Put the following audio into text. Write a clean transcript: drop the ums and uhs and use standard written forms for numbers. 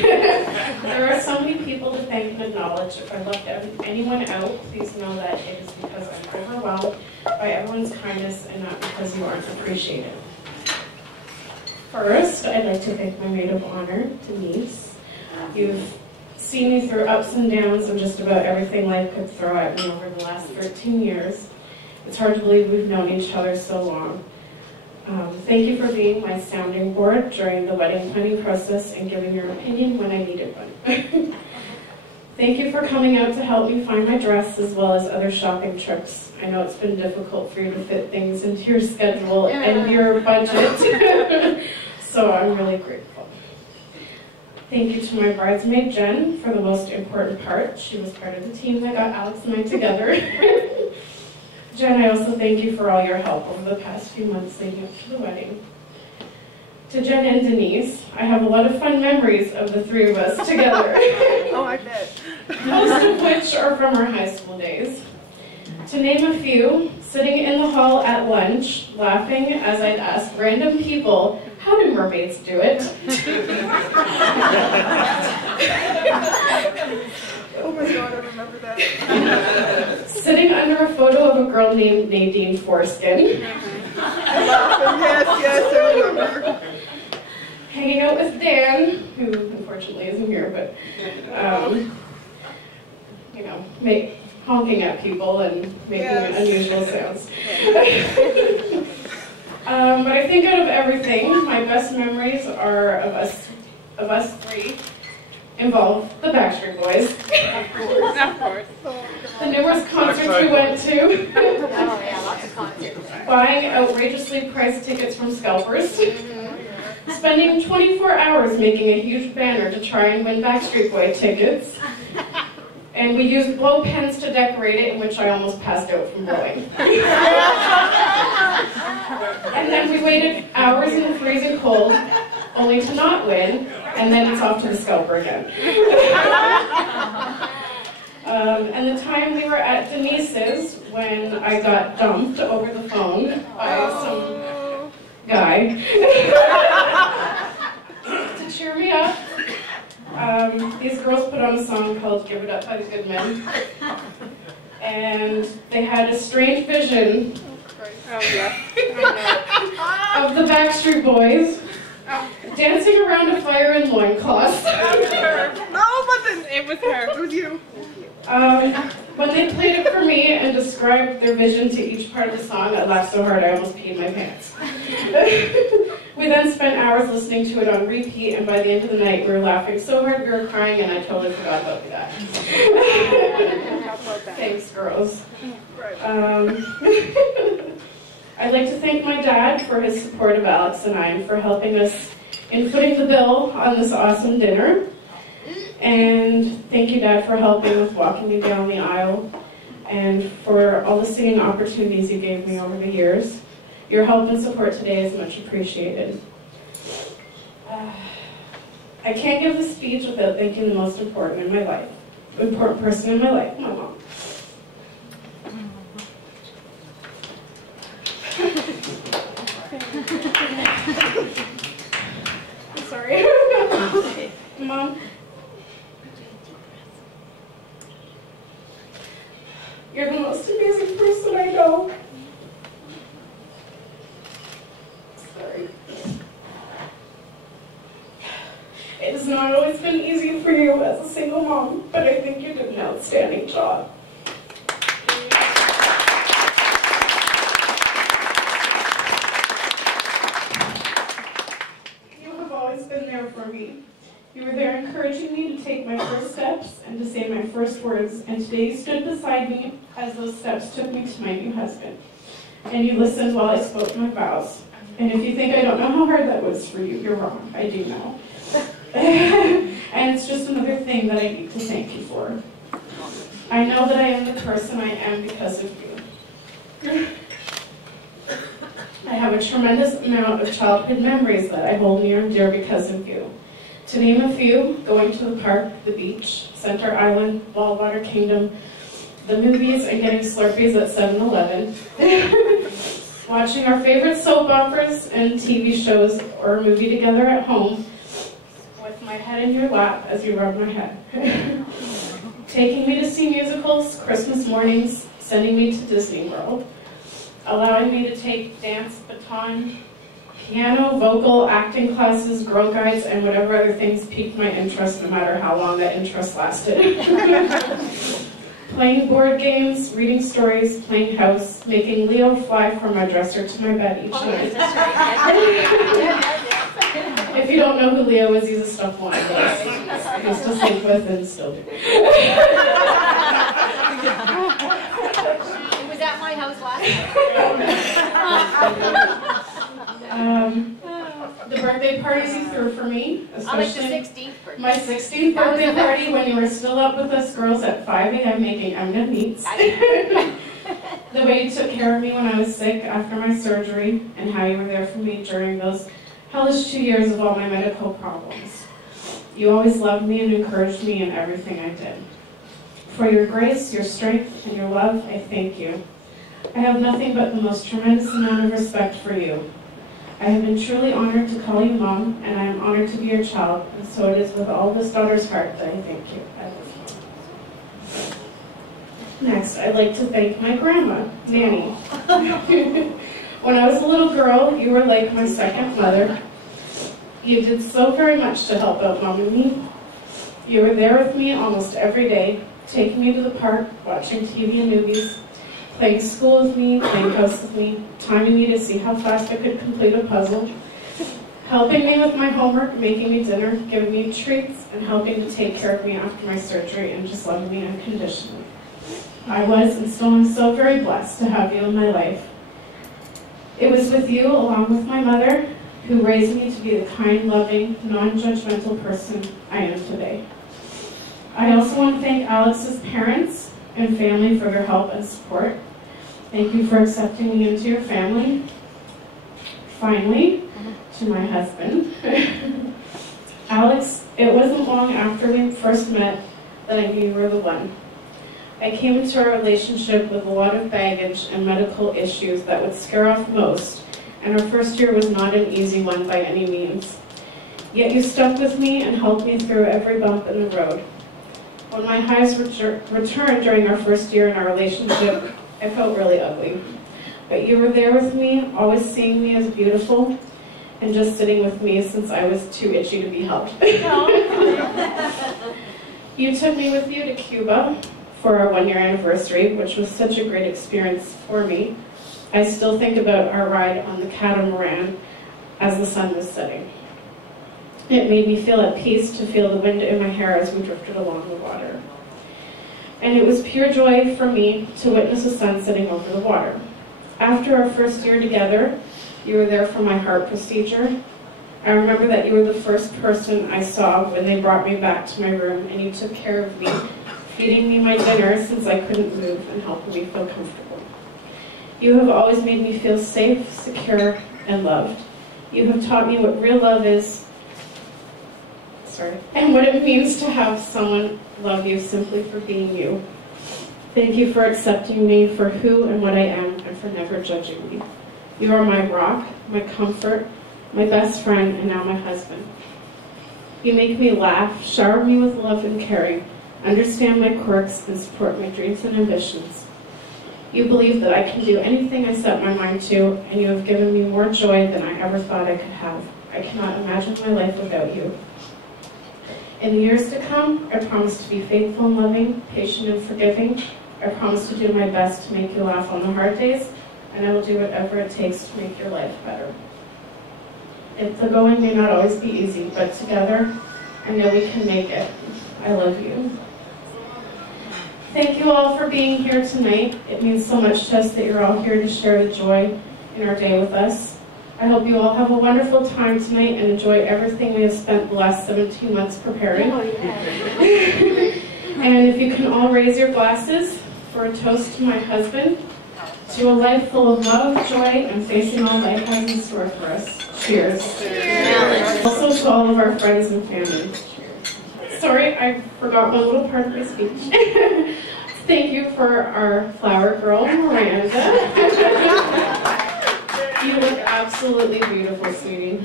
There are so many people to thank and acknowledge. If I left anyone out, please know that it is because I'm overwhelmed by everyone's kindness and not because you aren't appreciated. First, I'd like to thank my maid of honor, Denise. You've seen me through ups and downs of just about everything life could throw at me over the last 13 years. It's hard to believe we've known each other so long. Thank you for being my sounding board during the wedding planning process and giving your opinion when I needed one. Thank you for coming out to help me find my dress as well as other shopping trips. I know it's been difficult for you to fit things into your schedule and your budget, so I'm really grateful. Thank you to my bridesmaid, Jen, for the most important part. She was part of the team that got Alex and I together. Jen, I also thank you for all your help over the past few months leading up to the wedding. To Jen and Denise, I have a lot of fun memories of the three of us together. Oh, I bet. Most of which are from our high school days. To name a few, sitting in the hall at lunch, laughing as I'd ask random people, how do mermaids do it? Oh my God, I remember that. Sitting under a photo of a girl named Nadine Foreskin. Yes, I remember. Hanging out with Dan, who unfortunately isn't here, but, honking at people and making unusual sounds. But I think out of everything, my best memories are of us three involve the Backstreet Boys. Of course. The numerous concerts we went to. Oh yeah, lots of concerts. Buying outrageously priced tickets from scalpers. Spending 24 hours making a huge banner to try and win Backstreet Boy tickets. And we used blow pens to decorate it, in which I almost passed out from blowing. And then we waited hours in the freezing cold, only to not win, and then it's off to the scalper again. And the time we were at Denise's, when I got dumped over the phone by some guy, to cheer me up, these girls put on a song called Give It Up by the Good Men. And they had a strange vision of the Backstreet Boys dancing around a fire in loincloths. No, but then It was her. it was you. When they played it for me and described their vision to each part of the song, I laughed so hard I almost peed my pants. We then spent hours listening to it on repeat, and by the end of the night, we were laughing so hard we were crying, and I totally forgot about that. Thanks, girls. I'd like to thank my dad for his support of Alex and I, and for helping us in footing the bill on this awesome dinner. And thank you, Dad, for helping with walking me down the aisle, and for all the singing opportunities you gave me over the years. Your help and support today is much appreciated. I can't give this speech without thanking the most important person in my life, my mom. I'm sorry. Mom. You're the most amazing person I know. Sorry. It has not always been easy for you as a single mom, but I think you did an outstanding job. You have always been there for me. You were there encouraging me to take my first steps and to say my first words, and today you stood beside me as those steps took me to my new husband. And you listened while I spoke my vows. And if you think I don't know how hard that was for you, you're wrong. I do know. And it's just another thing that I need to thank you for. I know that I am the person I am because of you. I have a tremendous amount of childhood memories that I hold near and dear because of you. To name a few, going to the park, the beach, Center Island, Ballwater Kingdom, the movies, and getting Slurpees at 7-Eleven, watching our favorite soap operas and TV shows or a movie together at home, my head in your lap as you rub my head. Taking me to see musicals, Christmas mornings, sending me to Disney World, allowing me to take dance, baton, piano, vocal, acting classes, Girl Guides, and whatever other things piqued my interest, no matter how long that interest lasted. Playing board games, reading stories, playing house, making Leo fly from my dresser to my bed each night. If you don't know who Leo is, he's a stuffed lion. He used to sleep with and still do. It was at my house last night. The birthday parties you threw for me, especially like the 16th birthday. My 16th birthday party when you were still up with us girls at 5 a.m. making M&M meats. The way you took care of me when I was sick after my surgery, and how you were there for me during those hellish 2 years of all my medical problems. You always loved me and encouraged me in everything I did. For your grace, your strength, and your love, I thank you. I have nothing but the most tremendous amount of respect for you. I have been truly honored to call you Mom, and I am honored to be your child, and so it is with all of this daughter's heart that I thank you. I love you. Next, I'd like to thank my grandma, Nanny. When I was a little girl, you were like my second mother. You did so very much to help out Mom and me. You were there with me almost every day, taking me to the park, watching TV and movies, playing school with me, playing house with me, timing me to see how fast I could complete a puzzle, helping me with my homework, making me dinner, giving me treats, and helping to take care of me after my surgery, and just loving me unconditionally. I was and still am so very blessed to have you in my life. It was with you, along with my mother, who raised me to be the kind, loving, non-judgmental person I am today. I also want to thank Alex's parents and family for their help and support. Thank you for accepting me into your family. Finally, to my husband. Alex, it wasn't long after we first met that I knew you were the one. I came into our relationship with a lot of baggage and medical issues that would scare off most, and our first year was not an easy one by any means. Yet you stuck with me and helped me through every bump in the road. When my highs returned during our first year in our relationship, I felt really ugly. But you were there with me, always seeing me as beautiful, and just sitting with me since I was too itchy to be helped. You took me with you to Cuba for our 1-year anniversary, which was such a great experience for me. I still think about our ride on the catamaran as the sun was setting. It made me feel at peace to feel the wind in my hair as we drifted along the water. And it was pure joy for me to witness the sun setting over the water. After our first year together, you were there for my heart procedure. I remember that you were the first person I saw when they brought me back to my room, and you took care of me, feeding me my dinner since I couldn't move, and helping me feel comfortable. You have always made me feel safe, secure, and loved. You have taught me what real love is, and what it means to have someone love you simply for being you. Thank you for accepting me for who and what I am, and for never judging me. You are my rock, my comfort, my best friend, and now my husband. You make me laugh, shower me with love and caring, understand my quirks, and support my dreams and ambitions. You believe that I can do anything I set my mind to, and you have given me more joy than I ever thought I could have. I cannot imagine my life without you. In the years to come, I promise to be faithful and loving, patient and forgiving. I promise to do my best to make you laugh on the hard days, and I will do whatever it takes to make your life better. The going may not always be easy, but together, I know we can make it. I love you. Thank you all for being here tonight. It means so much to us that you're all here to share the joy in our day with us. I hope you all have a wonderful time tonight and enjoy everything we have spent the last 17 months preparing. Oh, yeah. And if you can all raise your glasses for a toast to my husband, to a life full of love, joy, and facing all life has in store for us. Cheers. Cheers. Also to all of our friends and family. Sorry, I forgot one little part of my speech. Thank you for our flower girl, Miranda. You look absolutely beautiful, sweetie.